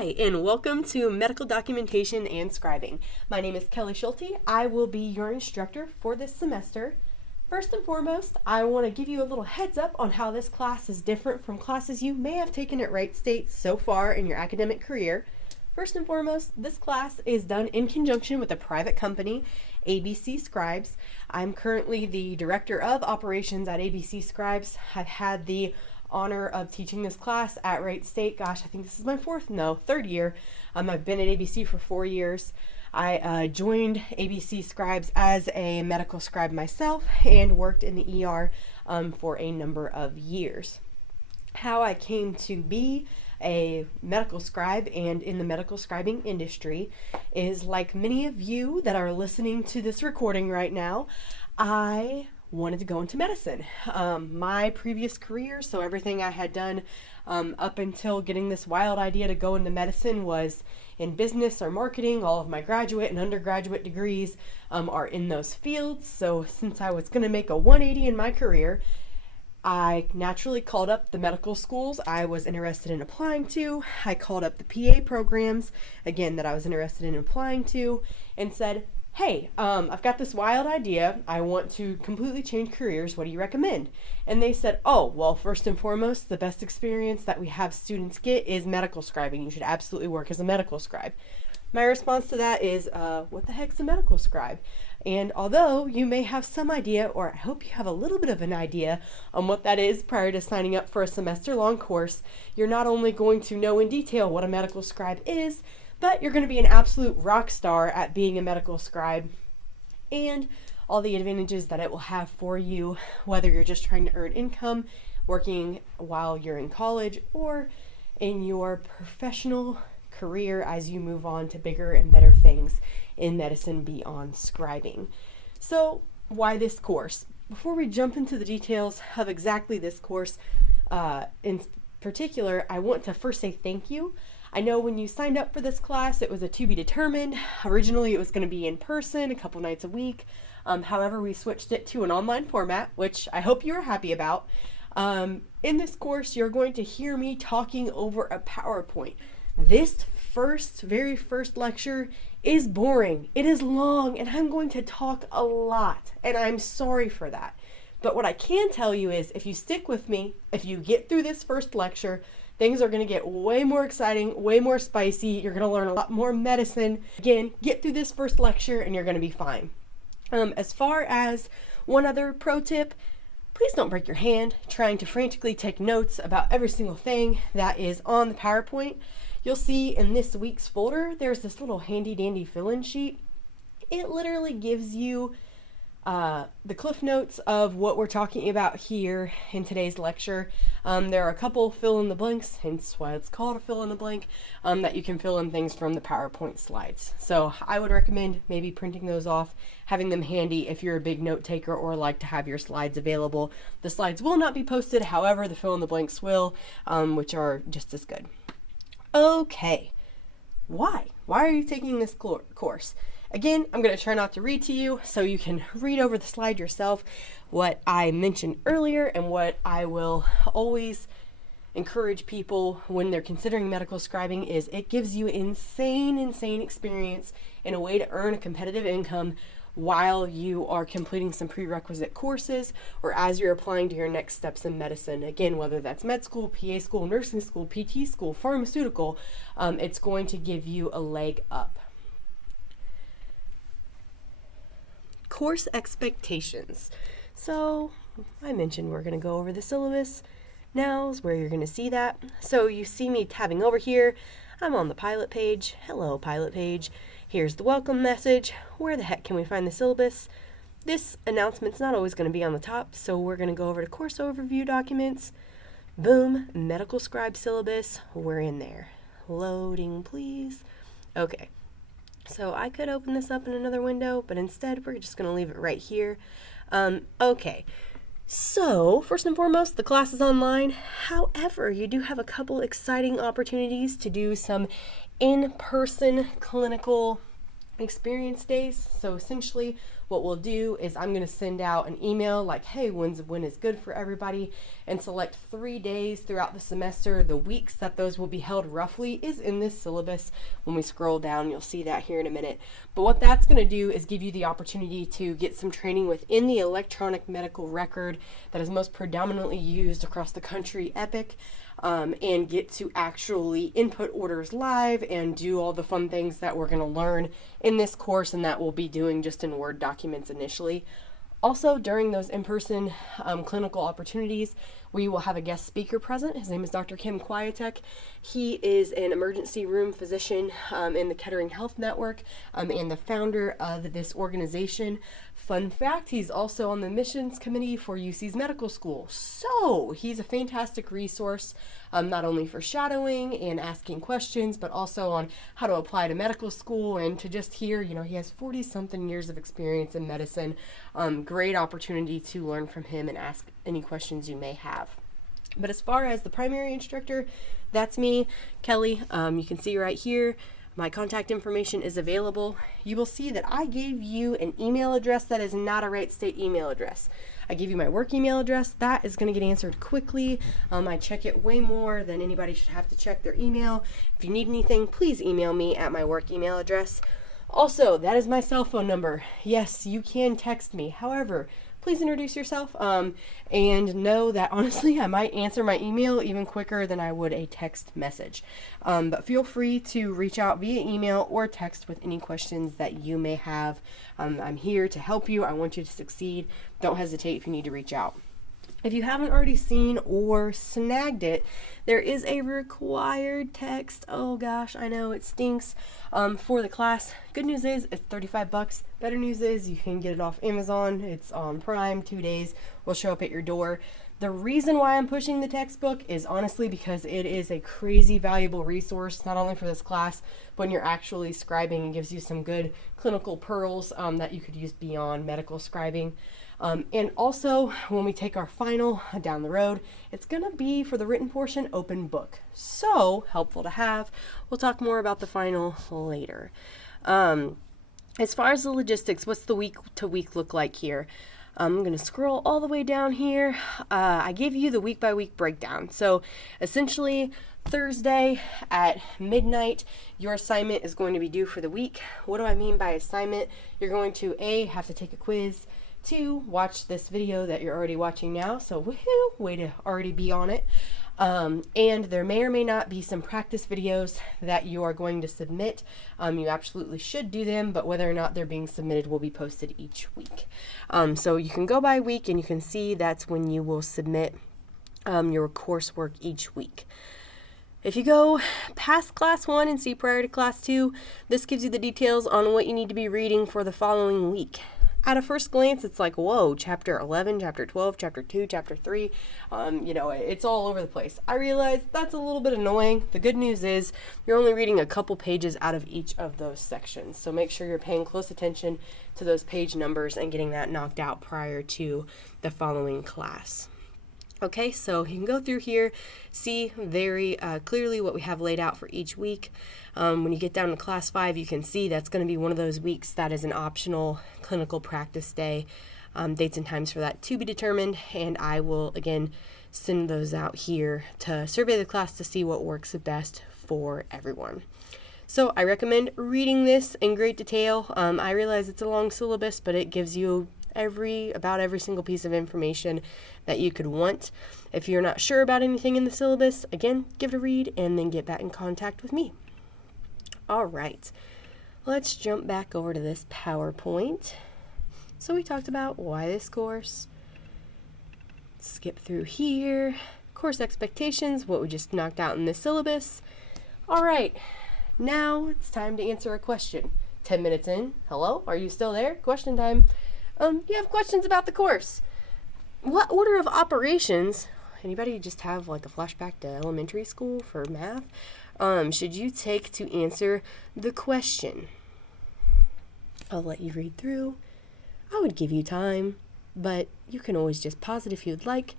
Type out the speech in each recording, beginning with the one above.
Hi, and welcome to Medical Documentation and Scribing. My name is Kelly Schulte. I will be your instructor for this semester. First and foremost, I want to give you a little heads up on how this class is different from classes you may have taken at Wright State so far in your academic career. First and foremost, this class is done in conjunction with a private company, ABC Scribes. I'm currently the Director of Operations at ABC Scribes. I've had the honor of teaching this class at Wright State. Gosh, I think this is my third year. I've been at ABC for 4 years. I joined ABC Scribes as a medical scribe myself and worked in the ER for a number of years. How I came to be a medical scribe and in the medical scribing industry is, like many of you that are listening to this recording right now, I wanted to go into medicine. My previous career, so everything I had done up until getting this wild idea to go into medicine, was in business or marketing. All of my graduate and undergraduate degrees are in those fields. So since I was going to make a 180 in my career, I naturally called up the medical schools I was interested in applying to. I called up the PA programs, again, that I was interested in applying to, and said, hey, I've got this wild idea. I want to completely change careers. What do you recommend? And they said, oh, well, first and foremost, the best experience that we have students get is medical scribing. You should absolutely work as a medical scribe. My response to that is, what the heck's a medical scribe? And although you may have some idea, or I hope you have a little bit of an idea on what that is prior to signing up for a semester-long course, you're not only going to know in detail what a medical scribe is, but you're going to be an absolute rock star at being a medical scribe and all the advantages that it will have for you, whether you're just trying to earn income, working while you're in college, or in your professional career as you move on to bigger and better things in medicine beyond scribing. So why this course? Before we jump into the details of exactly this course in particular, I want to first say thank you. I know when you signed up for this class, it was a to be determined. Originally, it was going to be in person a couple nights a week. However, we switched it to an online format, which I hope you are happy about. In this course, you're going to hear me talking over a PowerPoint. This very first lecture is boring. It is long, and I'm going to talk a lot, and I'm sorry for that. But what I can tell you is, if you stick with me, if you get through this first lecture, things are going to get way more exciting, way more spicy. You're going to learn a lot more medicine. Again, get through this first lecture and you're going to be fine. As far as one other pro tip, please don't break your hand trying to frantically take notes about every single thing that is on the PowerPoint. You'll see in this week's folder, there's this little handy dandy fill-in sheet. It literally gives you the cliff notes of what we're talking about here in today's lecture. There are a couple fill in the blanks, hence why it's called a fill in the blank, that you can fill in things from the PowerPoint slides. So I would recommend maybe printing those off, having them handy if you're a big note taker or like to have your slides available. The slides will not be posted, however, the fill in the blanks will, which are just as good. Okay, why? Why are you taking this course? Again, I'm going to try not to read to you so you can read over the slide yourself. What I mentioned earlier and what I will always encourage people when they're considering medical scribing is it gives you insane experience in a way to earn a competitive income while you are completing some prerequisite courses or as you're applying to your next steps in medicine. Again, whether that's med school, PA school, nursing school, PT school, pharmaceutical, it's going to give you a leg up. Course expectations. So I mentioned we're going to go over the syllabus. Now's where you're going to see that. So you see me tabbing over here. I'm on the pilot page. Hello, pilot page. Here's the welcome message. Where the heck can we find the syllabus? This announcement's not always going to be on the top, so we're going to go over to course overview documents. Boom, medical scribe syllabus. We're in there. Loading, please. Okay. So I could open this up in another window, but instead we're just going to leave it right here. Okay, so first and foremost, the class is online. However, you do have a couple exciting opportunities to do some in-person clinical experience days. So essentially what we'll do is I'm going to send out an email like, hey, when is good for everybody, and select 3 days throughout the semester. The weeks that those will be held roughly is in this syllabus. When we scroll down, you'll see that here in a minute. But what that's going to do is give you the opportunity to get some training within the electronic medical record that is most predominantly used across the country, Epic, and get to actually input orders live and do all the fun things that we're going to learn in this course and that we'll be doing just in Word documents initially. Also, during those in-person clinical opportunities, we will have a guest speaker present. His name is Dr. Kim Kwiatek. He is an emergency room physician in the Kettering Health Network and the founder of this organization. Fun fact, he's also on the admissions committee for UC's medical school. So he's a fantastic resource, not only for shadowing and asking questions, but also on how to apply to medical school and to just hear, he has 40-something years of experience in medicine. Great opportunity to learn from him and ask any questions you may have. But as far as the primary instructor, that's me, Kelly. You can see right here, my contact information is available. You will see that I gave you an email address that is not a Wright State email address. I gave you my work email address. That is going to get answered quickly. I check it way more than anybody should have to check their email. If you need anything, please email me at my work email address. Also, that is my cell phone number. Yes, you can text me. However, please introduce yourself and know that honestly I might answer my email even quicker than I would a text message. But feel free to reach out via email or text with any questions that you may have. I'm here to help you. I want you to succeed. Don't hesitate if you need to reach out. If you haven't already seen or snagged it, there is a required text. Oh gosh, I know it stinks. For the class. Good news is it's $35. Better news is you can get it off Amazon. It's on Prime, 2 days. Will show up at your door. The reason why I'm pushing the textbook is honestly because it is a crazy valuable resource, not only for this class, but when you're actually scribing. It gives you some good clinical pearls that you could use beyond medical scribing. And also, when we take our final down the road, it's going to be, for the written portion, open book. So, helpful to have. We'll talk more about the final later. As far as the logistics, what's the week-to-week look like here? I'm going to scroll all the way down here. I gave you the week-by-week breakdown. So, essentially, Thursday at midnight, your assignment is going to be due for the week. What do I mean by assignment? You're going to, A, have to take a quiz. 2, watch this video that you're already watching now. So, woohoo, way to already be on it. And there may or may not be some practice videos that you are going to submit. You absolutely should do them, but whether or not they're being submitted will be posted each week. So you can go by week and you can see that's when you will submit your coursework each week. If you go past class 1 and see prior to class 2, this gives you the details on what you need to be reading for the following week. At a first glance, it's like, whoa, chapter 11, chapter 12, chapter 2, chapter 3, it's all over the place. I realize that's a little bit annoying. The good news is you're only reading a couple pages out of each of those sections. So make sure you're paying close attention to those page numbers and getting that knocked out prior to the following class. Okay, so you can go through here, see very clearly what we have laid out for each week. When you get down to class 5, you can see that's going to be one of those weeks that is an optional clinical practice day. Dates and times for that to be determined, and I will, again, send those out here to survey the class to see what works best for everyone. So I recommend reading this in great detail. I realize it's a long syllabus, but it gives you about every single piece of information that you could want. If you're not sure about anything in the syllabus, again, give it a read and then get back in contact with me. All right, let's jump back over to this PowerPoint. So we talked about why this course. Skip through here. Course expectations, what we just knocked out in this syllabus. All right, now it's time to answer a question. 10 minutes in. Hello, are you still there? Question time. You have questions about the course. What order of operations, anybody just have like a flashback to elementary school for math, should you take to answer the question? I'll let you read through. I would give you time, but you can always just pause it if you'd like.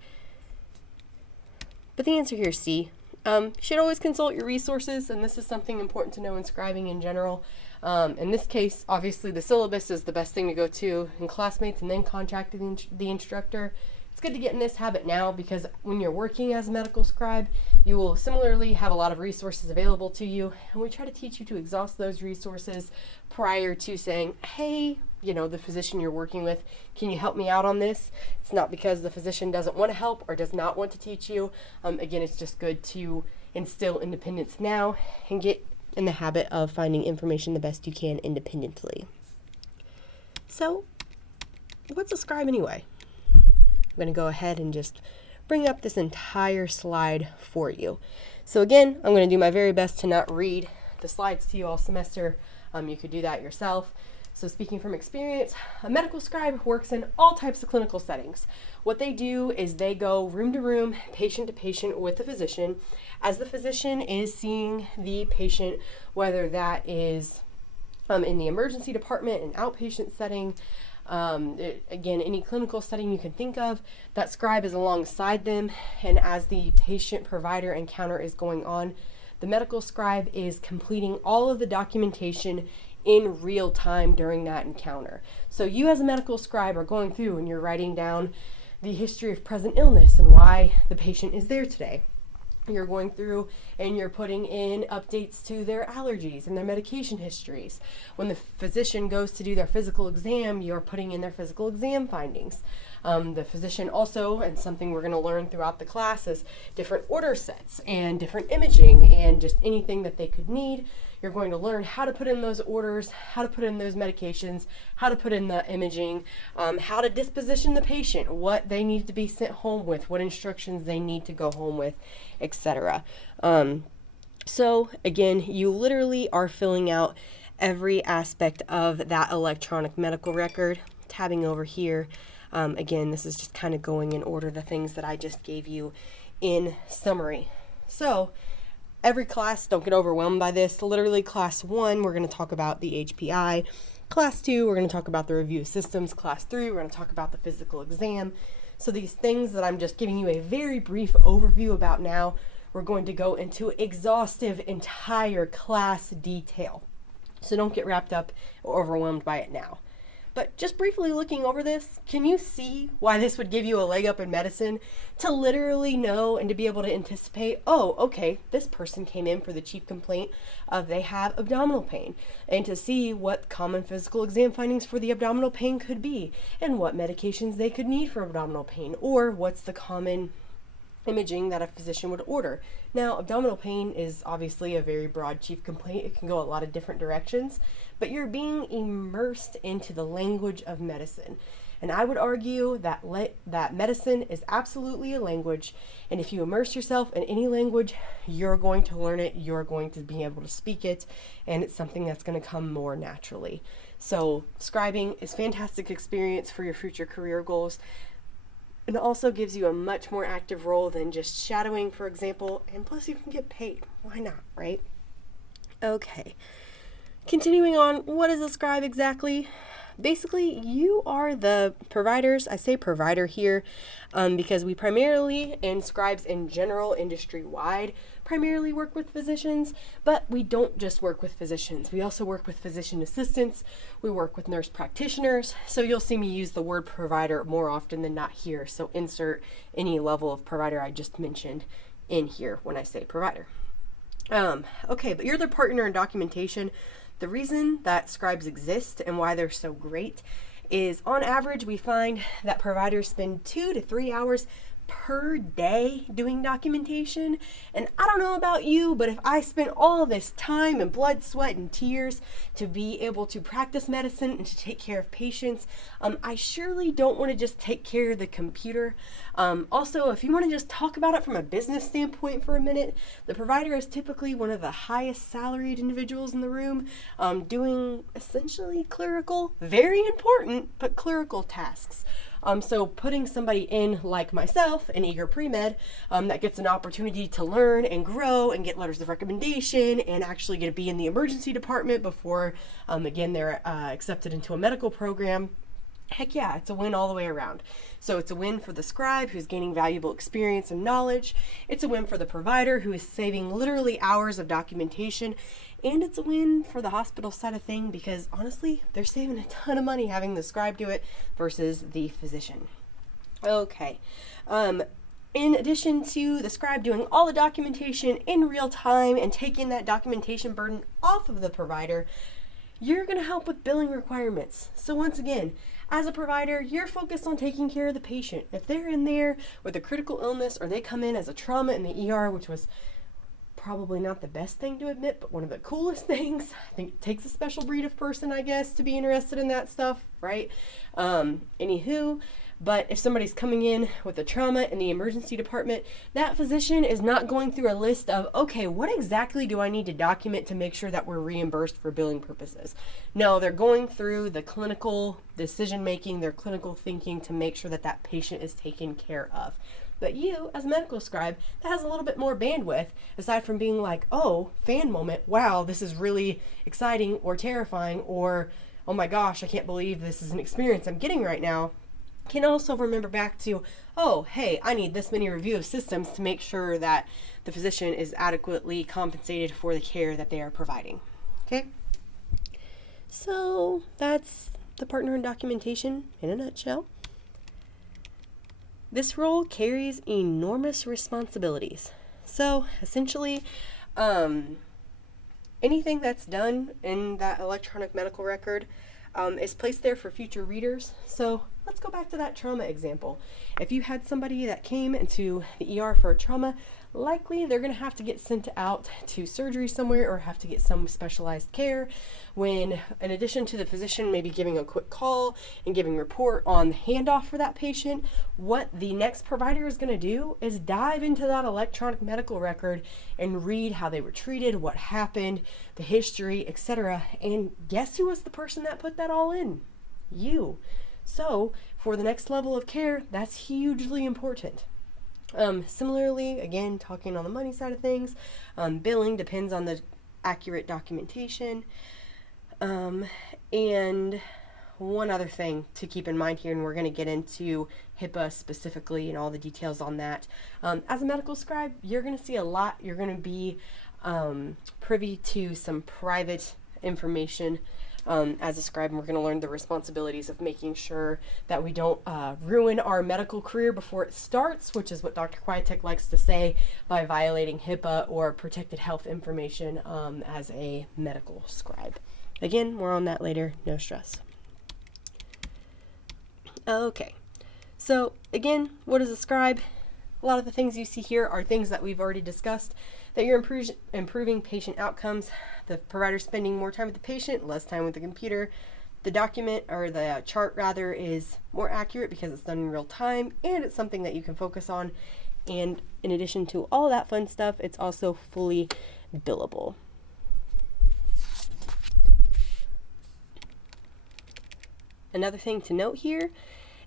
But the answer here is C. You should always consult your resources, and this is something important to know in scribing in general. In this case, obviously the syllabus is the best thing to go to, and classmates, and then contact the instructor. It's good to get in this habit now, because when you're working as a medical scribe, you will similarly have a lot of resources available to you, and we try to teach you to exhaust those resources prior to saying, hey, the physician you're working with, can you help me out on this? It's not because the physician doesn't want to help or does not want to teach you. Again, it's just good to instill independence now and get in the habit of finding information the best you can independently. So, what's a scribe anyway? I'm going to go ahead and just bring up this entire slide for you. So again, I'm going to do my very best to not read the slides to you all semester. You could do that yourself. So speaking from experience, a medical scribe works in all types of clinical settings. What they do is they go room to room, patient to patient with the physician, as the physician is seeing the patient, whether that is in the emergency department, an outpatient setting, again, any clinical setting you can think of, that scribe is alongside them, and as the patient-provider encounter is going on, the medical scribe is completing all of the documentation in real time during that encounter. So you as a medical scribe are going through and you're writing down the history of present illness and why the patient is there today. You're going through and you're putting in updates to their allergies and their medication histories. When the physician goes to do their physical exam, you're putting in their physical exam findings. The physician also, and something we're going to learn throughout the class, is different order sets and different imaging and just anything that they could need. You're going to learn how to put in those orders, how to put in those medications, how to put in the imaging, how to disposition the patient, what they need to be sent home with, what instructions they need to go home with, etc. So again, you literally are filling out every aspect of that electronic medical record. Tabbing over here, again, this is just kind of going in order the things that I just gave you in summary. So every class, don't get overwhelmed by this. Literally, class 1, we're going to talk about the HPI. Class 2, we're going to talk about the review of systems. Class 3, we're going to talk about the physical exam. So these things that I'm just giving you a very brief overview about now, we're going to go into exhaustive entire class detail. So don't get wrapped up or overwhelmed by it now. But just briefly looking over this, can you see why this would give you a leg up in medicine? To literally know and to be able to anticipate, oh, okay, this person came in for the chief complaint of they have abdominal pain, and to see what common physical exam findings for the abdominal pain could be, and what medications they could need for abdominal pain, or what's the common imaging that a physician would order. Now, abdominal pain is obviously a very broad chief complaint. It can go a lot of different directions, but you're being immersed into the language of medicine. And I would argue that that medicine is absolutely a language, and if you immerse yourself in any language, you're going to learn it, you're going to be able to speak it, and it's something that's going to come more naturally. So scribing is a fantastic experience for your future career goals. It also gives you a much more active role than just shadowing, for example, and plus you can get paid. Why not, right? Okay. Continuing on, what is a scribe exactly? Basically, you are the providers. I say provider here because we primarily, and scribes in general, industry-wide, primarily work with physicians, but we don't just work with physicians. We also work with physician assistants. We work with nurse practitioners. So you'll see me use the word provider more often than not here. So insert any level of provider I just mentioned in here when I say provider. Okay, but you're the partner in documentation. The reason that scribes exist and why they're so great is, on average, we find that providers spend 2 to 3 hours per day doing documentation. And I don't know about you, but if I spent all this time and blood, sweat, and tears to be able to practice medicine and to take care of patients, I surely don't want to just take care of the computer. Also, if you want to just talk about it from a business standpoint for a minute, the provider is typically one of the highest salaried individuals in the room, doing essentially clerical, very important, but clerical tasks. So putting somebody in like myself, an eager pre-med, that gets an opportunity to learn and grow and get letters of recommendation and actually get to be in the emergency department before, again, they're accepted into a medical program, heck yeah, it's a win all the way around. So it's a win for the scribe who's gaining valuable experience and knowledge. It's a win for the provider who is saving literally hours of documentation. And it's a win for the hospital side of thing because honestly, they're saving a ton of money having the scribe do it versus the physician. Okay. In addition to the scribe doing all the documentation in real time and taking that documentation burden off of the provider, you're going to help with billing requirements. So once again, as a provider, you're focused on taking care of the patient. If they're in there with a critical illness or they come in as a trauma in the ER, which was probably not the best thing to admit, but one of the coolest things, I think it takes a special breed of person, I guess, to be interested in that stuff, right? Anywho, but if somebody's coming in with a trauma in the emergency department, that physician is not going through a list of, okay, what exactly do I need to document to make sure that we're reimbursed for billing purposes? No, they're going through the clinical decision-making, their clinical thinking to make sure that that patient is taken care of. But you, as a medical scribe, that has a little bit more bandwidth, aside from being like, oh, fan moment, wow, this is really exciting or terrifying, or, oh my gosh, I can't believe this is an experience I'm getting right now. Can also remember back to, oh, hey, I need this many review of systems to make sure that the physician is adequately compensated for the care that they are providing. Okay? So that's the partner in documentation in a nutshell. This role carries enormous responsibilities. So essentially, anything that's done in that electronic medical record is placed there for future readers. So let's go back to that trauma example. If you had somebody that came into the ER for a trauma, likely they're going to have to get sent out to surgery somewhere or have to get some specialized care when, in addition to the physician maybe giving a quick call and giving report on the handoff for that patient, what the next provider is going to do is dive into that electronic medical record and read how they were treated, what happened, the history, etc. And guess who was the person that put that all in? You. So for the next level of care, that's hugely important. Similarly, again, talking on the money side of things, billing depends on the accurate documentation. And one other thing to keep in mind here, and we're going to get into HIPAA specifically and all the details on that. As a medical scribe, you're going to see a lot. You're going to be privy to some private information as a scribe, and we're going to learn the responsibilities of making sure that we don't ruin our medical career before it starts, which is what Dr. Kwiatek likes to say, by violating HIPAA or protected health information as a medical scribe. Again, more on that later, no stress. Okay, so again, what is a scribe? A lot of the things you see here are things that we've already discussed, that you're improving patient outcomes, the provider spending more time with the patient, less time with the computer. The document, or the chart rather, is more accurate because it's done in real time and it's something that you can focus on. And in addition to all that fun stuff, it's also fully billable. Another thing to note here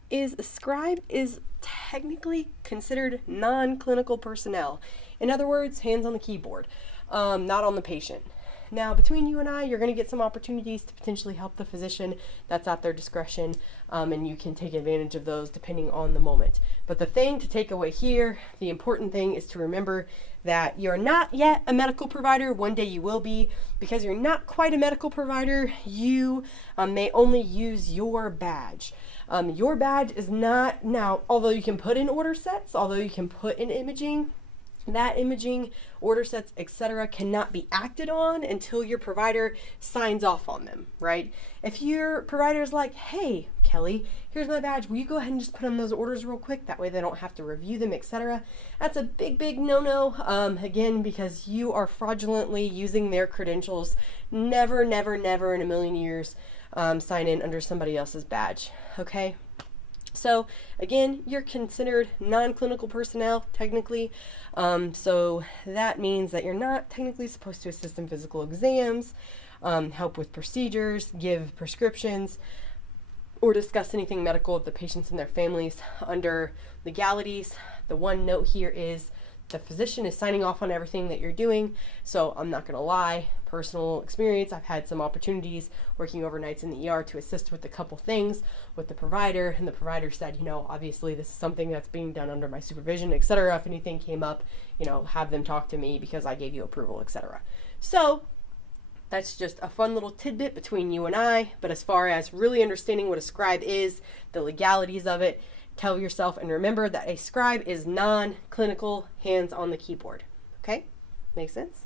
is a scribe is technically considered non-clinical personnel. In other words, hands on the keyboard, not on the patient. Now, between you and I, you're going to get some opportunities to potentially help the physician. That's at their discretion, and you can take advantage of those depending on the moment. But the thing to take away here, the important thing is to remember that you're not yet a medical provider. One day you will be. Because you're not quite a medical provider, you may only use your badge. Your badge is not, now, although you can put in order sets, although you can put in imaging, that imaging, order sets, etc. cannot be acted on until your provider signs off on them, right? If your provider is like, hey, Kelly, here's my badge, will you go ahead and just put on those orders real quick? That way they don't have to review them, etc. That's a big, big no-no, again, because you are fraudulently using their credentials. Never, never, never in a million years sign in under somebody else's badge, okay? So again, you're considered non-clinical personnel technically. So that means that you're not technically supposed to assist in physical exams, help with procedures, give prescriptions, or discuss anything medical with the patients and their families under legalities. The one note here is the physician is signing off on everything that you're doing. So I'm not going to lie, personal experience, I've had some opportunities working overnights in the ER to assist with a couple things with the provider, and the provider said, obviously this is something that's being done under my supervision, etc. If anything came up, have them talk to me because I gave you approval, etc. So that's just a fun little tidbit between you and I. But as far as really understanding what a scribe is, the legalities of it, tell yourself and remember that a scribe is non-clinical, hands on the keyboard. Okay? Make sense?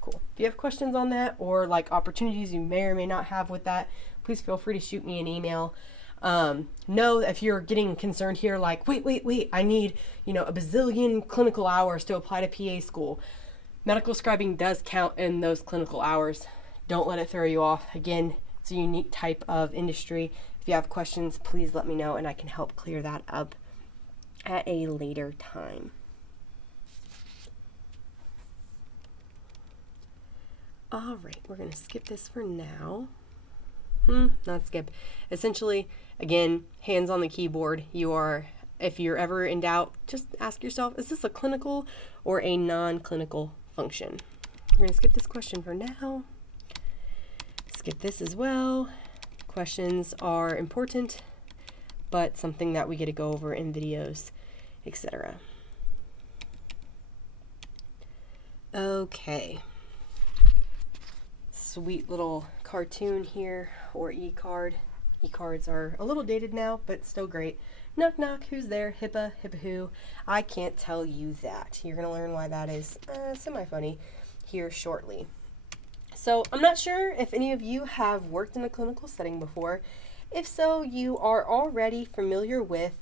Cool. If you have questions on that or like opportunities you may or may not have with that, please feel free to shoot me an email. Know if you're getting concerned here, like, wait, I need, a bazillion clinical hours to apply to PA school. Medical scribing does count in those clinical hours. Don't let it throw you off. Again, it's a unique type of industry. If you have questions, please let me know and I can help clear that up at a later time. All right, we're going to skip this for now. Not skip. Essentially, again, hands on the keyboard. If you're ever in doubt, just ask yourself, is this a clinical or a non-clinical function? We're going to skip this question for now. Skip this as well. Questions are important, but something that we get to go over in videos, etc. Okay. Sweet little cartoon here, or e-card. E-cards are a little dated now, but still great. Knock, knock, who's there? HIPAA, HIPAA who? I can't tell you that. You're going to learn why that is semi-funny here shortly. So I'm not sure if any of you have worked in a clinical setting before. If so, you are already familiar with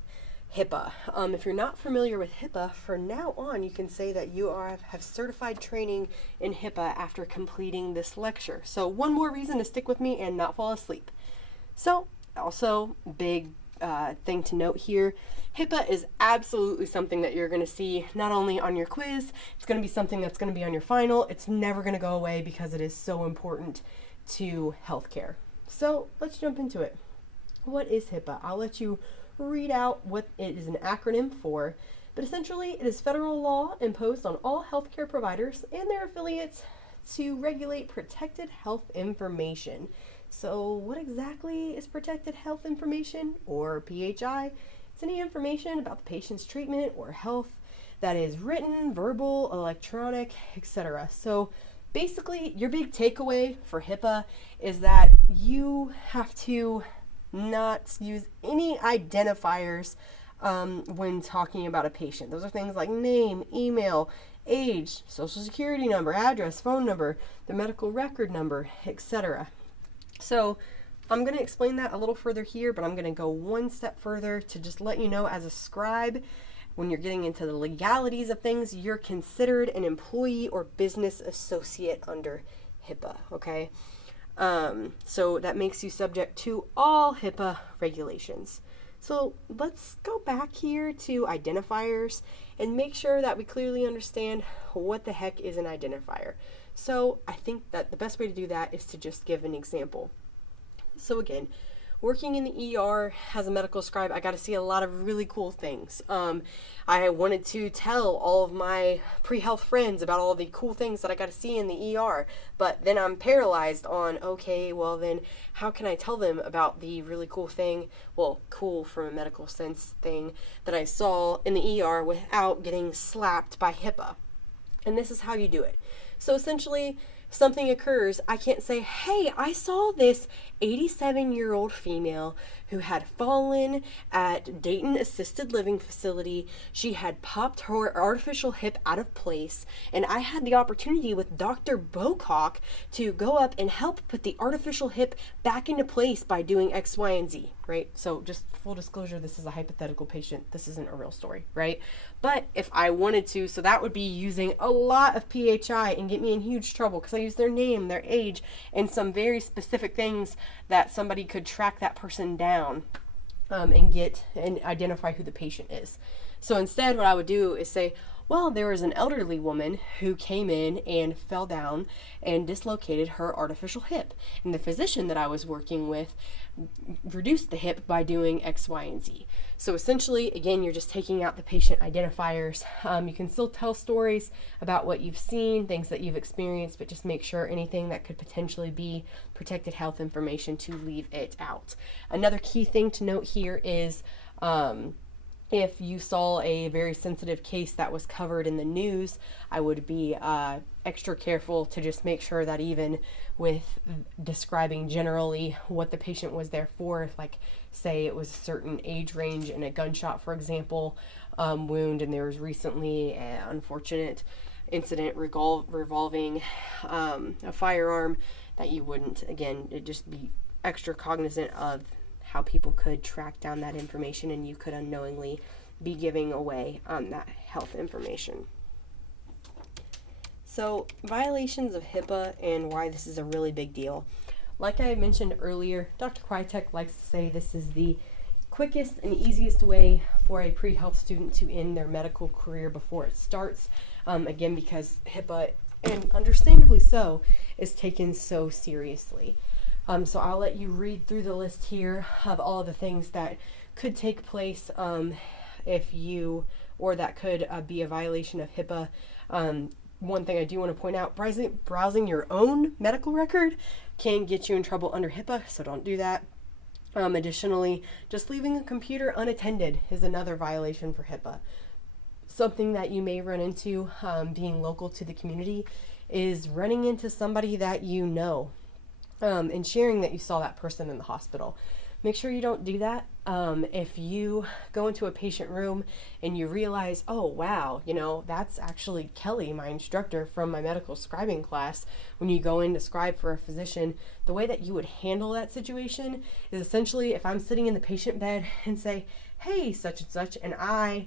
HIPAA. If you're not familiar with HIPAA, from now on you can say that you have certified training in HIPAA after completing this lecture. So one more reason to stick with me and not fall asleep. So also big thing to note here, HIPAA is absolutely something that you're going to see not only on your quiz, it's going to be something that's going to be on your final. It's never going to go away because it is so important to healthcare. So let's jump into it. What is HIPAA? I'll let you read out what it is an acronym for, but essentially it is federal law imposed on all healthcare providers and their affiliates to regulate protected health information. So what exactly is protected health information, or PHI? It's any information about the patient's treatment or health that is written, verbal, electronic, etc. So basically your big takeaway for HIPAA is that you have to not use any identifiers when talking about a patient. Those are things like name, email, age, social security number, address, phone number, the medical record number, etc. So I'm going to explain that a little further here, but I'm going to go one step further to just let you know, as a scribe, when you're getting into the legalities of things, you're considered an employee or business associate under HIPAA, okay? So that makes you subject to all HIPAA regulations. So let's go back here to identifiers and make sure that we clearly understand what the heck is an identifier. So I think that the best way to do that is to just give an example. So again, working in the ER as a medical scribe, I got to see a lot of really cool things. I wanted to tell all of my pre-health friends about all the cool things that I got to see in the ER, but then I'm paralyzed on, okay, well then how can I tell them about the really cool thing, well, cool from a medical sense thing that I saw in the ER without getting slapped by HIPAA? And this is how you do it. So essentially, something occurs, I can't say, hey, I saw this 87-year-old female who had fallen at Dayton Assisted Living Facility. She had popped her artificial hip out of place, and I had the opportunity with Dr. Bocock to go up and help put the artificial hip back into place by doing X, Y, and Z, right? So just full disclosure, this is a hypothetical patient. This isn't a real story, right? But if I wanted to, so that would be using a lot of PHI and get me in huge trouble because I use their name, their age, and some very specific things that somebody could track that person down and get and identify who the patient is. So instead what I would do is say, Well, there was an elderly woman who came in and fell down and dislocated her artificial hip. And the physician that I was working with reduced the hip by doing X, Y, and Z. So essentially, again, you're just taking out the patient identifiers. You can still tell stories about what you've seen, things that you've experienced, but just make sure anything that could potentially be protected health information to leave it out. Another key thing to note here is if you saw a very sensitive case that was covered in the news, I would be extra careful to just make sure that even with describing generally what the patient was there for, if like say it was a certain age range and a gunshot, for example, wound, and there was recently an unfortunate incident revolving a firearm, that you wouldn't, again, just be extra cognizant of how people could track down that information, and you could unknowingly be giving away that health information. So, violations of HIPAA and why this is a really big deal. Like I mentioned earlier, Dr. Krytek likes to say this is the quickest and easiest way for a pre-health student to end their medical career before it starts. Again, because HIPAA, and understandably so, is taken so seriously. So I'll let you read through the list here of all of the things that could take place if you, or that could be a violation of HIPAA. One thing I do want to point out, browsing your own medical record can get you in trouble under HIPAA, so don't do that. Additionally, just leaving a computer unattended is another violation for HIPAA. Something that you may run into being local to the community is running into somebody that you know. And sharing that you saw that person in the hospital. Make sure you don't do that. If you go into a patient room and you realize, oh wow, that's actually Kelly, my instructor from my medical scribing class. When you go in to scribe for a physician, the way that you would handle that situation is essentially if I'm sitting in the patient bed and say, hey, such and such, and I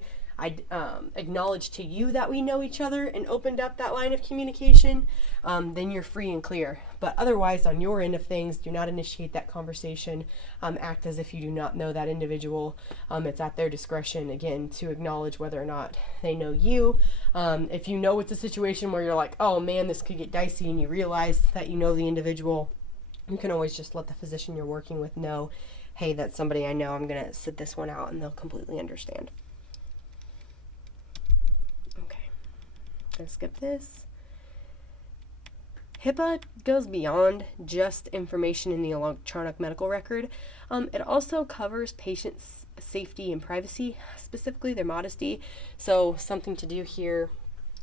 acknowledge to you that we know each other and opened up that line of communication, then you're free and clear. But otherwise, on your end of things, do not initiate that conversation. Act as if you do not know that individual. It's at their discretion, again, to acknowledge whether or not they know you. If you know it's a situation where you're like, oh man, this could get dicey, and you realize that you know the individual, you can always just let the physician you're working with know, hey, that's somebody I know, I'm going to sit this one out, and they'll completely understand. Gonna skip this. HIPAA goes beyond just information in the electronic medical record. It also covers patients' safety and privacy, specifically their modesty. So something to do here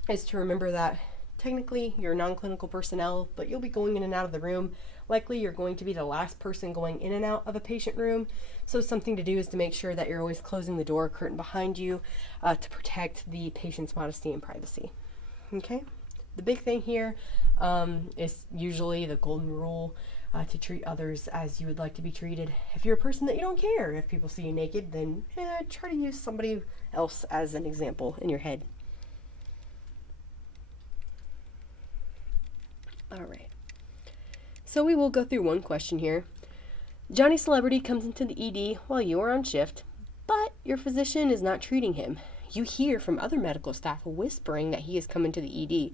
is to remember that technically you're non-clinical personnel, but you'll be going in and out of the room. Likely you're going to be the last person going in and out of a patient room. So something to do is to make sure that you're always closing the door curtain behind you to protect the patient's modesty and privacy. Okay, the big thing here is usually the golden rule to treat others as you would like to be treated. If you're a person that you don't care if people see you naked, then try to use somebody else as an example in your head. All right, so we will go through one question here. Johnny Celebrity comes into the ED while you are on shift, but your physician is not treating him. You hear from other medical staff whispering that he is coming to the ED,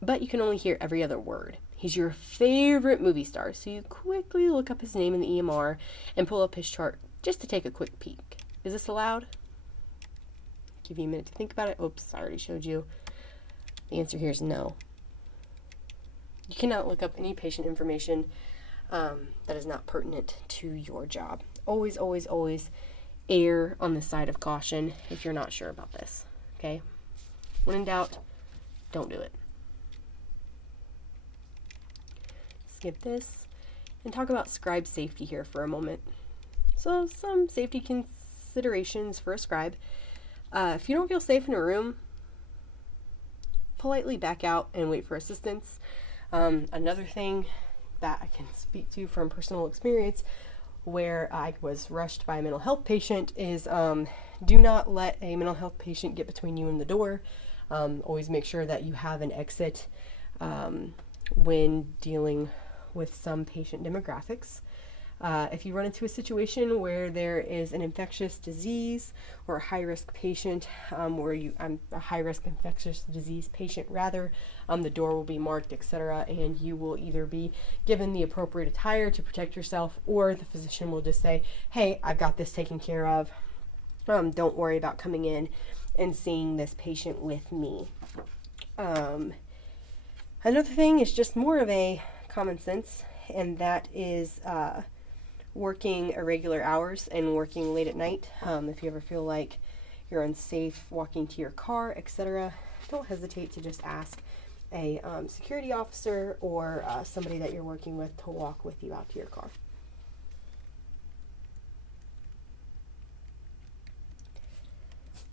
but you can only hear every other word. He's your favorite movie star, so you quickly look up his name in the EMR and pull up his chart just to take a quick peek. Is this allowed? Give you a minute to think about it. Oops, I already showed you. The answer here is no. You cannot look up any patient information that is not pertinent to your job. Always, always, always err on the side of caution if you're not sure about this, okay? When in doubt, don't do it. Skip this and talk about scribe safety here for a moment. So some safety considerations for a scribe. If you don't feel safe in a room, politely back out and wait for assistance. Another thing that I can speak to from personal experience where I was rushed by a mental health patient is do not let a mental health patient get between you and the door. Always make sure that you have an exit when dealing with some patient demographics. If you run into a situation where there is an infectious disease or a high-risk patient, I'm a high-risk infectious disease patient rather, the door will be marked, etc., and you will either be given the appropriate attire to protect yourself, or the physician will just say, hey, I've got this taken care of. Don't worry about coming in and seeing this patient with me. Another thing is just more of a common sense, and that is working irregular hours and working late at night. If you ever feel like you're unsafe walking to your car, etc., don't hesitate to just ask a security officer or somebody that you're working with to walk with you out to your car.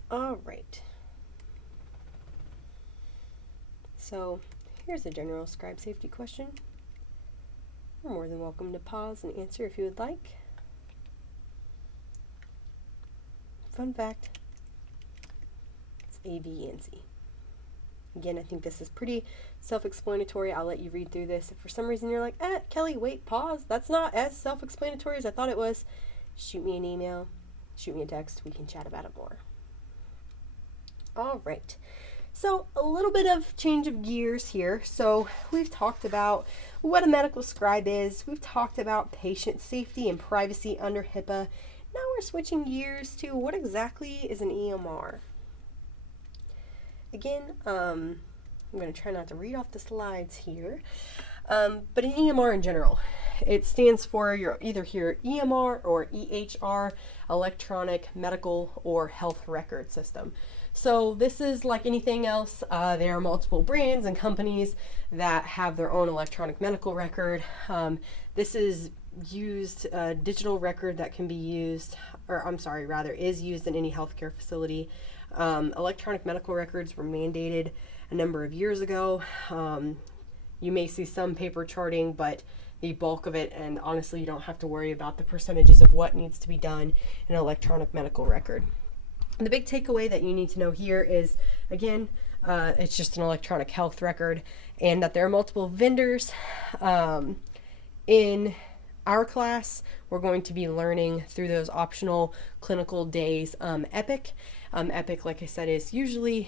All right. So here's a general scribe safety question. You're more than welcome to pause and answer if you would like. Fun fact, it's A, B, and C. Again, I think this is pretty self-explanatory. I'll let you read through this. If for some reason you're like, Kelly, wait, pause. That's not as self-explanatory as I thought it was. Shoot me an email, shoot me a text. We can chat about it more. All right. So a little bit of change of gears here. So we've talked about what a medical scribe is. We've talked about patient safety and privacy under HIPAA. Now we're switching gears to what exactly is an EMR. Again, I'm going to try not to read off the slides here, but an EMR in general, it stands for your either here EMR or EHR, electronic medical or health record system. So this is like anything else. There are multiple brands and companies that have their own electronic medical record. This is used, digital record that can be used, is used in any healthcare facility. Electronic medical records were mandated a number of years ago. You may see some paper charting, but the bulk of it, and honestly, you don't have to worry about the percentages of what needs to be done in an electronic medical record. The big takeaway that you need to know here is, again, it's just an electronic health record, and that there are multiple vendors. In our class, we're going to be learning through those optional clinical days Epic. Epic, like I said, is it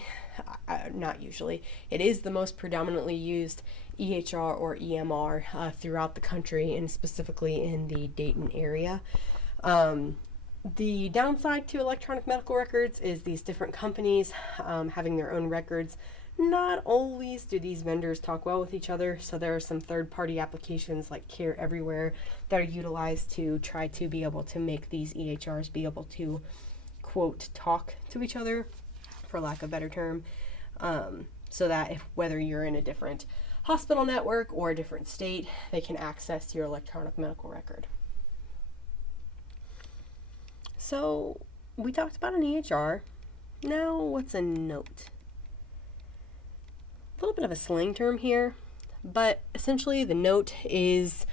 is the most predominantly used EHR or EMR throughout the country, and specifically in the Dayton area. The downside to electronic medical records is these different companies having their own records. Not always do these vendors talk well with each other, so there are some third-party applications like Care Everywhere that are utilized to try to be able to make these EHRs be able to, quote, talk to each other, for lack of a better term, so that whether you're in a different hospital network or a different state, they can access your electronic medical record. So we talked about an EHR. Now what's a note? A little bit of a slang term here, but essentially the note is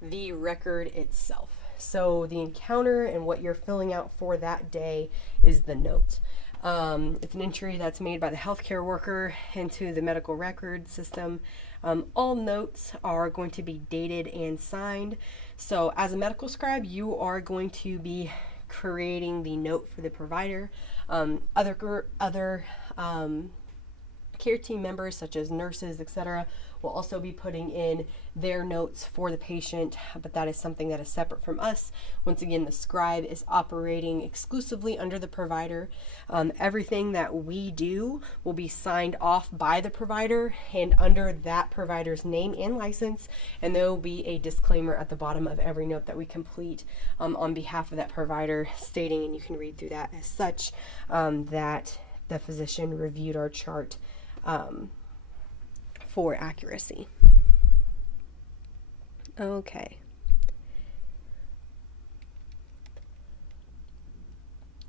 the record itself. So the encounter and what you're filling out for that day is the note. It's an entry that's made by the healthcare worker into the medical record system. All notes are going to be dated and signed. So as a medical scribe, you are going to be creating the note for the provider. Other care team members, such as nurses, etc., will also be putting in their notes for the patient, but that is something that is separate from us. Once again, the scribe is operating exclusively under the provider. Everything that we do will be signed off by the provider and under that provider's name and license, and there will be a disclaimer at the bottom of every note that we complete on behalf of that provider, stating, and you can read through that as such, that the physician reviewed our chart for accuracy. Okay.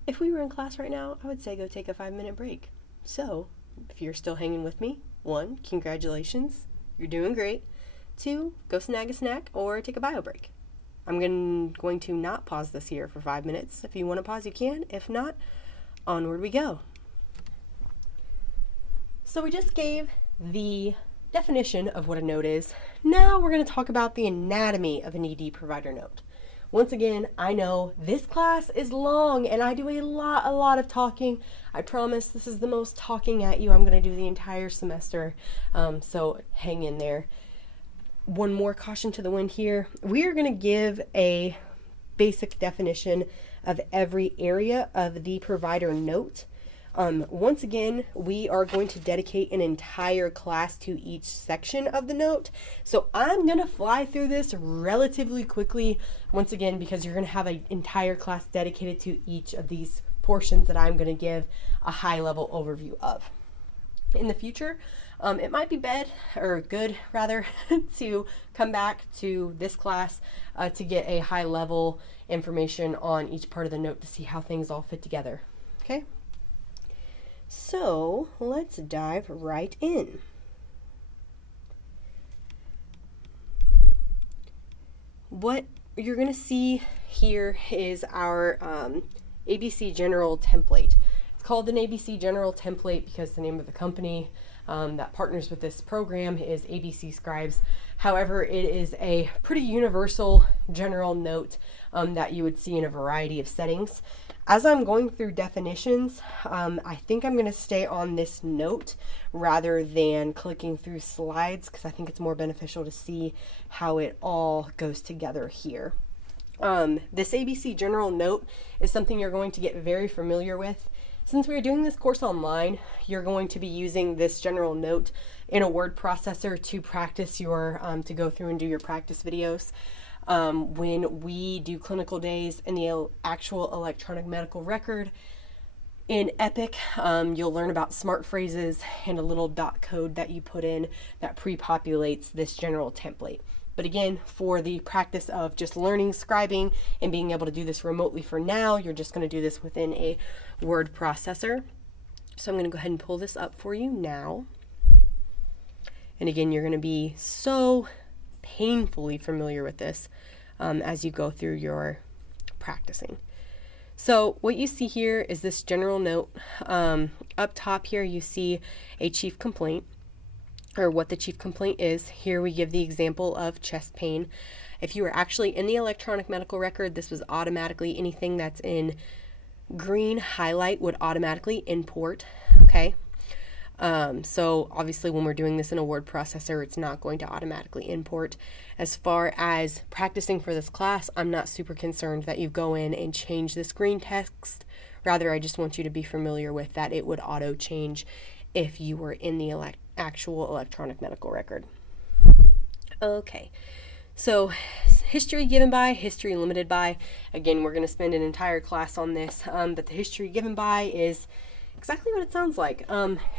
If we were in class right now, I would say go take a 5-minute break. So, if you're still hanging with me, 1, congratulations, you're doing great. 2, go snag a snack or take a bio break. I'm going to not pause this here for 5 minutes. If you want to pause, you can. If not, onward we go. So we just gave the definition of what a note is. Now we're going to talk about the anatomy of an ED provider note. Once again, I know this class is long and I do a lot of talking. I promise this is the most talking at you I'm going to do the entire semester, so hang in there. One more caution to the wind here. We are going to give a basic definition of every area of the provider note. Once again, we are going to dedicate an entire class to each section of the note. So I'm going to fly through this relatively quickly, once again, because you're going to have an entire class dedicated to each of these portions that I'm going to give a high-level overview of. In the future, it might be good to come back to this class to get a high-level information on each part of the note to see how things all fit together. Okay? So let's dive right in. What you're going to see here is our ABC General template. It's called an ABC General template because the name of the company that partners with this program is ABC Scribes. However, it is a pretty universal general note that you would see in a variety of settings. As I'm going through definitions, I think I'm going to stay on this note rather than clicking through slides because I think it's more beneficial to see how it all goes together here. This ABC General note is something you're going to get very familiar with. Since we're doing this course online, you're going to be using this general note in a word processor to practice your, to go through and do your practice videos. When we do clinical days in the actual electronic medical record, in Epic, you'll learn about smart phrases and a little dot code that you put in that pre-populates this general template. But again, for the practice of just learning scribing and being able to do this remotely for now, you're just going to do this within a word processor. So I'm going to go ahead and pull this up for you now. And again, you're going to be so painfully familiar with this as you go through your practicing. So what you see here is this general note. Up top here, you see a chief complaint, or what the chief complaint is. Here we give the example of chest pain. If you were actually in the electronic medical record, this was automatically anything that's in green highlight would automatically import, okay? So obviously when we're doing this in a word processor, it's not going to automatically import. As far as practicing for this class, I'm not super concerned that you go in and change this green text. Rather, I just want you to be familiar with that it would auto change if you were in the actual electronic medical record. Okay, so history given by, history limited by. Again, we're going to spend an entire class on this, but the history given by is exactly what it sounds like.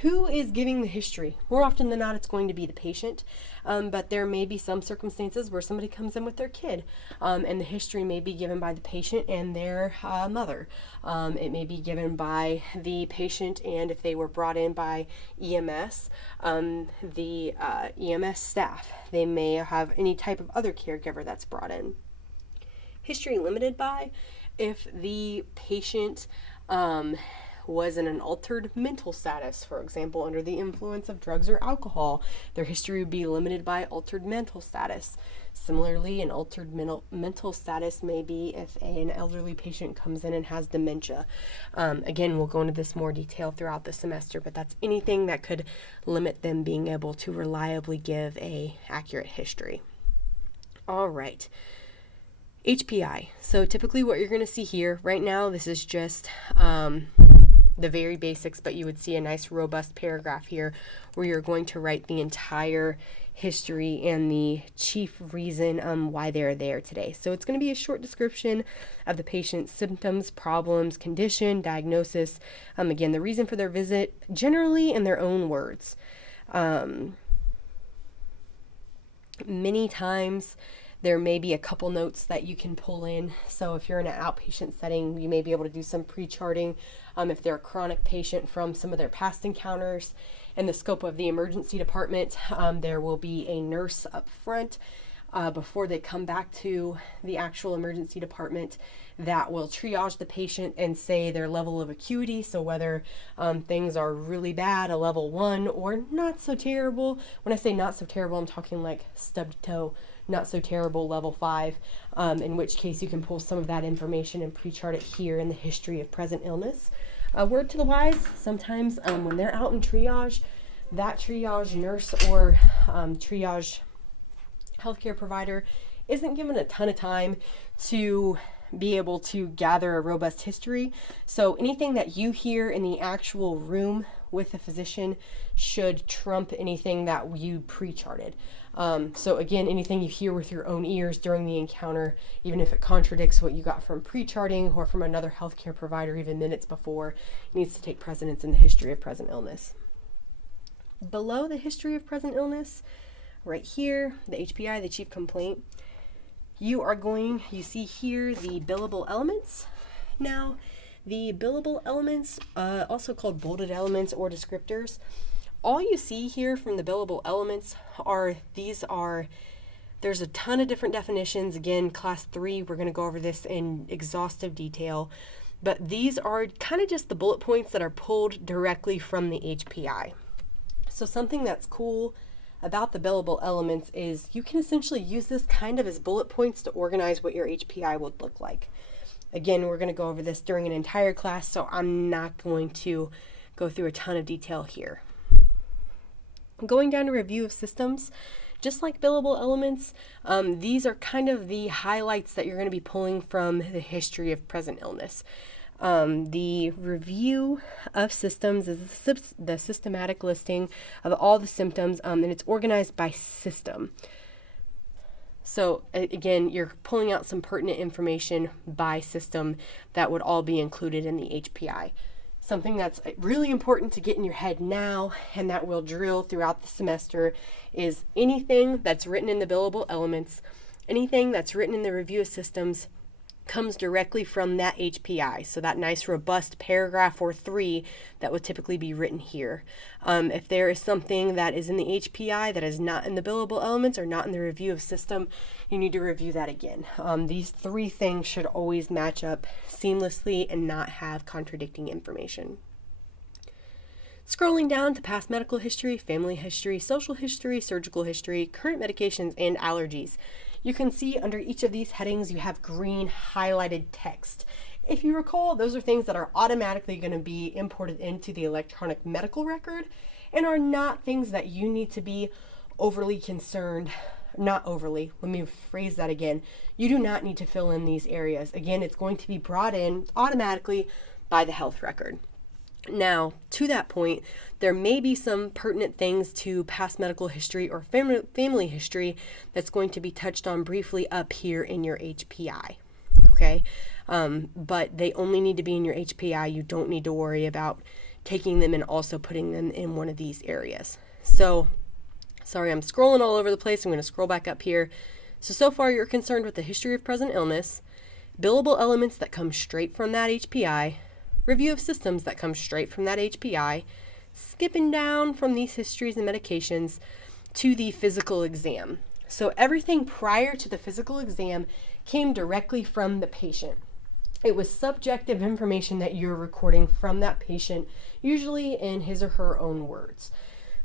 Who is giving the history? More often than not, it's going to be the patient, but there may be some circumstances where somebody comes in with their kid, and the history may be given by the patient and their mother. It may be given by the patient, and if they were brought in by EMS, the EMS staff. They may have any type of other caregiver that's brought in. History limited by, if the patient was in an altered mental status, for example, under the influence of drugs or alcohol, their history would be limited by altered mental status. Similarly, an altered mental status may be if an elderly patient comes in and has dementia. Again, we'll go into this more detail throughout the semester, but that's anything that could limit them being able to reliably give a accurate history. All right. HPI. So typically what you're going to see here right now, this is just the very basics, but you would see a nice robust paragraph here where you're going to write the entire history and the chief reason why they're there today. So it's going to be a short description of the patient's symptoms, problems, condition, diagnosis, again, the reason for their visit, generally in their own words. Many times there may be a couple notes that you can pull in. So if you're in an outpatient setting, you may be able to do some pre-charting. If they're a chronic patient from some of their past encounters. In the scope of the emergency department, there will be a nurse up front. before they come back to the actual emergency department that will triage the patient and say their level of acuity. So whether things are really bad, a level 1, or not so terrible. When I say not so terrible, I'm talking like stubbed toe, not so terrible, level 5, in which case you can pull some of that information and pre-chart it here in the history of present illness. Word to the wise, sometimes when they're out in triage, that triage nurse or triage healthcare provider isn't given a ton of time to be able to gather a robust history. So anything that you hear in the actual room with the physician should trump anything that you pre-charted. So again, anything you hear with your own ears during the encounter, even if it contradicts what you got from pre-charting or from another healthcare provider even minutes before, needs to take precedence in the history of present illness. Below the history of present illness, right here, the HPI, the chief complaint, you see here the billable elements. Now, the billable elements, also called bolded elements or descriptors, all you see here from the billable elements there's a ton of different definitions. Again, class 3, we're going to go over this in exhaustive detail, but these are kind of just the bullet points that are pulled directly from the HPI. So something that's cool about the billable elements is you can essentially use this kind of as bullet points to organize what your HPI would look like. Again, we're going to go over this during an entire class, so I'm not going to go through a ton of detail here. Going down to review of systems, just like billable elements, these are kind of the highlights that you're going to be pulling from the history of present illness. The review of systems is the systematic listing of all the symptoms, and it's organized by system. So again, you're pulling out some pertinent information by system that would all be included in the HPI. Something that's really important to get in your head now, and that will drill throughout the semester, is anything that's written in the billable elements, anything that's written in the review of systems comes directly from that HPI. So that nice robust paragraph or 3 that would typically be written here. If there is something that is in the HPI that is not in the billable elements or not in the review of system, you need to review that again. These 3 things should always match up seamlessly and not have contradicting information. Scrolling down to past medical history, family history, social history, surgical history, current medications, and allergies. You can see under each of these headings you have green highlighted text. If you recall, those are things that are automatically going to be imported into the electronic medical record and are not things that you need to be overly concerned. Not overly, let me phrase that again. You do not need to fill in these areas. Again, it's going to be brought in automatically by the health record. Now, to that point, there may be some pertinent things to past medical history or family history that's going to be touched on briefly up here in your HPI, okay? But they only need to be in your HPI. You don't need to worry about taking them and also putting them in one of these areas. So, sorry, I'm scrolling all over the place. I'm going to scroll back up here. So far you're concerned with the history of present illness, billable elements that come straight from that HPI, review of systems that come straight from that HPI, skipping down from these histories and medications to the physical exam. So everything prior to the physical exam came directly from the patient. It was subjective information that you're recording from that patient, usually in his or her own words.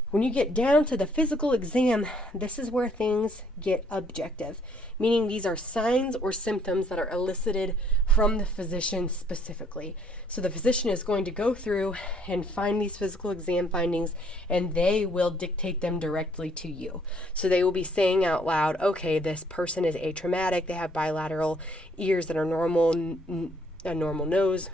When you get down to the physical exam, this is where things get objective, meaning these are signs or symptoms that are elicited from the physician specifically. So the physician is going to go through and find these physical exam findings, and they will dictate them directly to you. So they will be saying out loud, okay, this person is atraumatic, they have bilateral ears that are normal, a normal nose,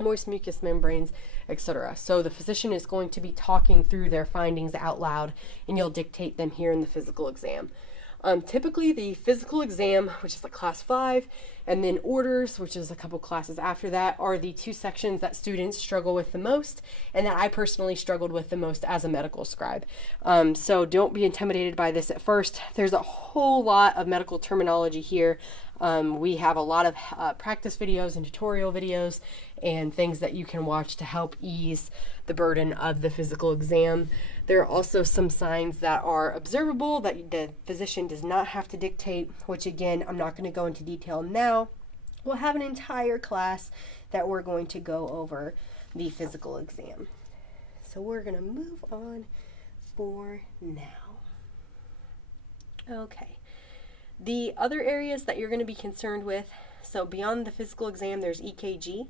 moist mucous membranes, etc. So the physician is going to be talking through their findings out loud, and you'll dictate them here in the physical exam. Typically the physical exam, which is like class 5, And then orders, which is a couple classes after that, are the two sections that students struggle with the most and that I personally struggled with the most as a medical scribe. So don't be intimidated by this at first. There's a whole lot of medical terminology here. We have a lot of practice videos and tutorial videos and things that you can watch to help ease the burden of the physical exam. There are also some signs that are observable that the physician does not have to dictate, which again, I'm not going to go into detail now. We'll have an entire class that we're going to go over the physical exam. So we're going to move on for now. Okay. The other areas that you're going to be concerned with, so beyond the physical exam, there's EKG.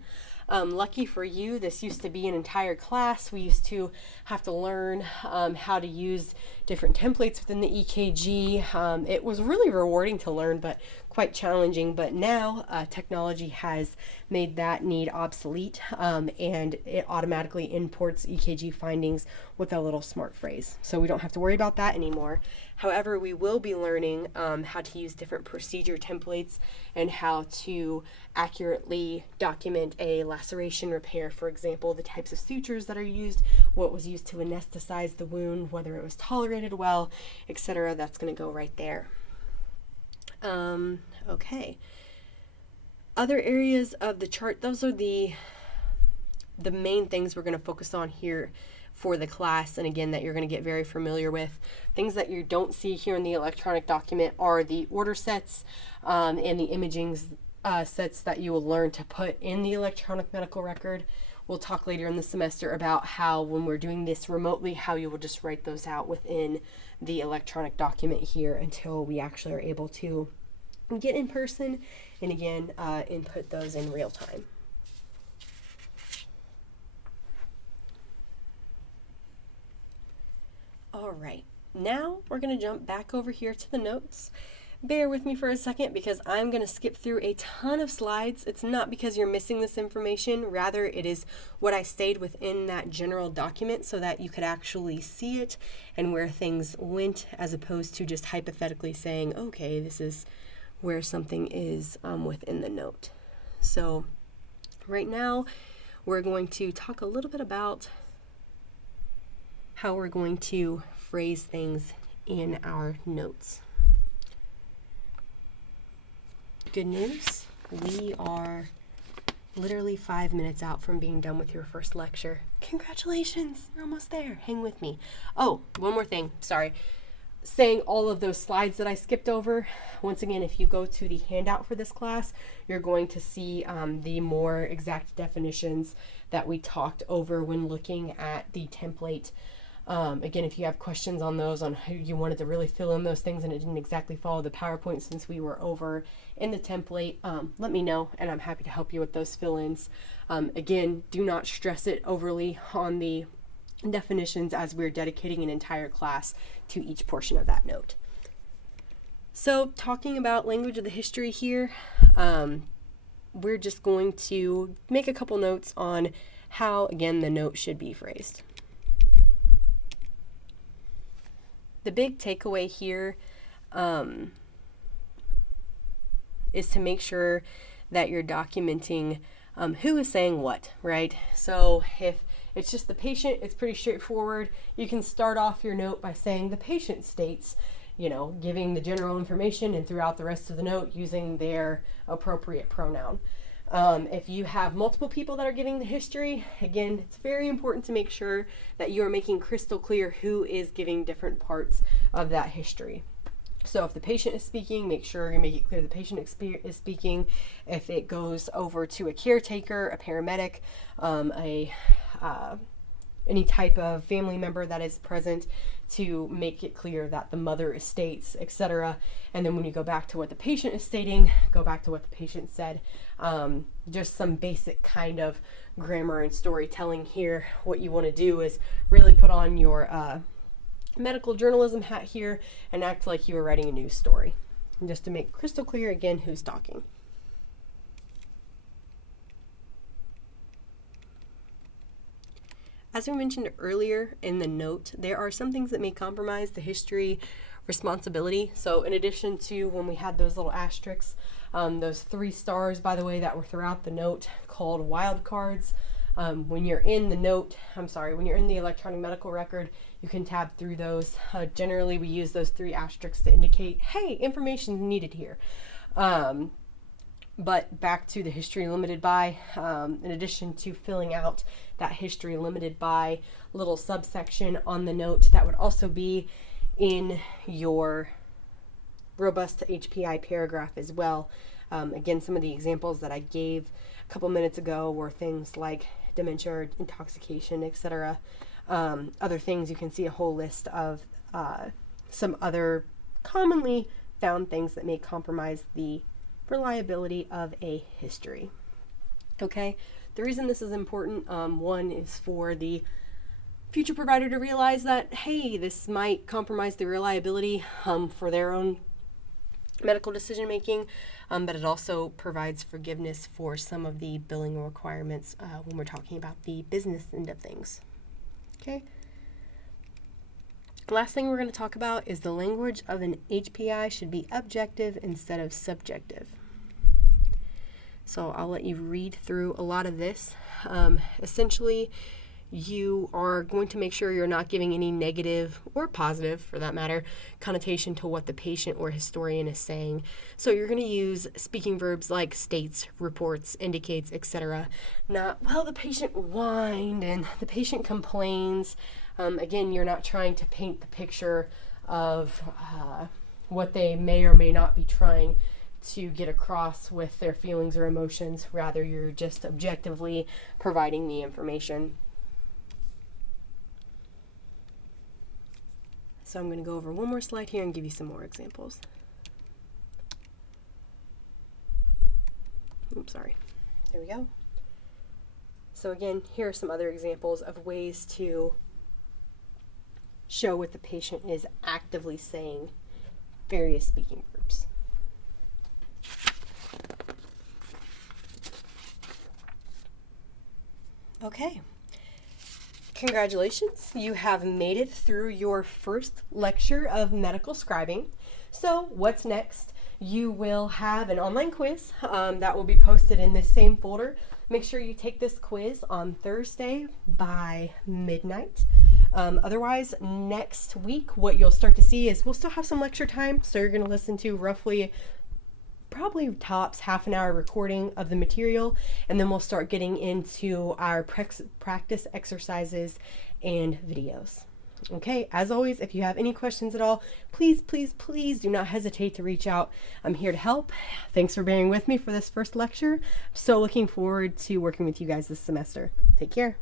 Lucky for you, this used to be an entire class. We used to have to learn how to use different templates within the EKG. It was really rewarding to learn, but quite challenging. But now technology has made that need obsolete, and it automatically imports EKG findings with a little smart phrase. So we don't have to worry about that anymore. However, we will be learning how to use different procedure templates and how to accurately document a laceration repair, for example, the types of sutures that are used, what was used to anesthetize the wound, whether it was tolerated well, etc. That's going to go right there. Okay. Other areas of the chart, those are the main things we're going to focus on here for the class, and again that you're going to get very familiar with. Things that you don't see here in the electronic document are the order sets and the imaging sets that you will learn to put in the electronic medical record. We'll talk later in the semester about how when we're doing this remotely, how you will just write those out within the electronic document here until we actually are able to get in person and again input those in real time. All right, now we're going to jump back over here to the notes. Bear with me for a second because I'm going to skip through a ton of slides. It's not because you're missing this information, rather it is what I stayed within that general document so that you could actually see it and where things went, as opposed to just hypothetically saying, okay, this is where something is within the note. So right now we're going to talk a little bit about how we're going to phrase things in our notes. Good news, we are literally 5 minutes out from being done with your first lecture. Congratulations, you're almost there. Hang with me. Oh, one more thing, sorry. Saying all of those slides that I skipped over, once again, if you go to the handout for this class, you're going to see the more exact definitions that we talked over when looking at the template. Again, if you have questions on those, on how you wanted to really fill in those things and it didn't exactly follow the PowerPoint since we were over in the template, let me know and I'm happy to help you with those fill-ins. Again, do not stress it overly on the definitions as we're dedicating an entire class to each portion of that note. So talking about language of the history here, we're just going to make a couple notes on how, again, the note should be phrased. The big takeaway here is to make sure that you're documenting who is saying what, right? So if it's just the patient, it's pretty straightforward. You can start off your note by saying the patient states, giving the general information, and throughout the rest of the note using their appropriate pronoun. If you have multiple people that are giving the history, again, it's very important to make sure that you are making crystal clear who is giving different parts of that history. So if the patient is speaking, make sure you make it clear the patient is speaking. If it goes over to a caretaker, a paramedic, any type of family member that is present, to make it clear that the mother states, etc. And then when you go back to what the patient is stating, go back to what the patient said. Just some basic kind of grammar and storytelling here. What you want to do is really put on your medical journalism hat here and act like you were writing a news story. And just to make crystal clear again who's talking. As we mentioned earlier in the note, there are some things that may compromise the history responsibility. So in addition to when we had those little asterisks, Those 3 stars, by the way, that were throughout the note called wildcards. When you're in the when you're in the electronic medical record, you can tab through those. Generally, we use those 3 asterisks to indicate, hey, information is needed here. But back to the history limited by, in addition to filling out that history limited by little subsection on the note, that would also be in your robust HPI paragraph as well. Again, some of the examples that I gave a couple minutes ago were things like dementia or intoxication, etc. Other things, you can see a whole list of some other commonly found things that may compromise the reliability of a history. Okay, the reason this is important, one is for the future provider to realize that, hey, this might compromise the reliability for their own medical decision making, but it also provides forgiveness for some of the billing requirements when we're talking about the business end of things. Okay. The last thing we're going to talk about is the language of an HPI should be objective instead of subjective. So I'll let you read through a lot of this. Essentially, you are going to make sure you're not giving any negative or positive, for that matter, connotation to what the patient or historian is saying. So you're going to use speaking verbs like states, reports, indicates, etc. Not, well, the patient whined and the patient complains. Again, you're not trying to paint the picture of what they may or may not be trying to get across with their feelings or emotions. Rather, you're just objectively providing the information. So I'm going to go over one more slide here and give you some more examples. Oops, sorry. There we go. So again, here are some other examples of ways to show what the patient is actively saying, various speaking verbs. Okay. Congratulations, you have made it through your first lecture of medical scribing. So what's next? You will have an online quiz that will be posted in this same folder. Make sure you take this quiz on Thursday by midnight. Otherwise, next week, what you'll start to see is we'll still have some lecture time. So you're going to listen to probably tops half an hour recording of the material, and then we'll start getting into our practice exercises and videos. Okay, as always, if you have any questions at all, please do not hesitate to reach out. I'm here to help. Thanks for bearing with me for this first lecture. I'm so looking forward to working with you guys this semester. Take care.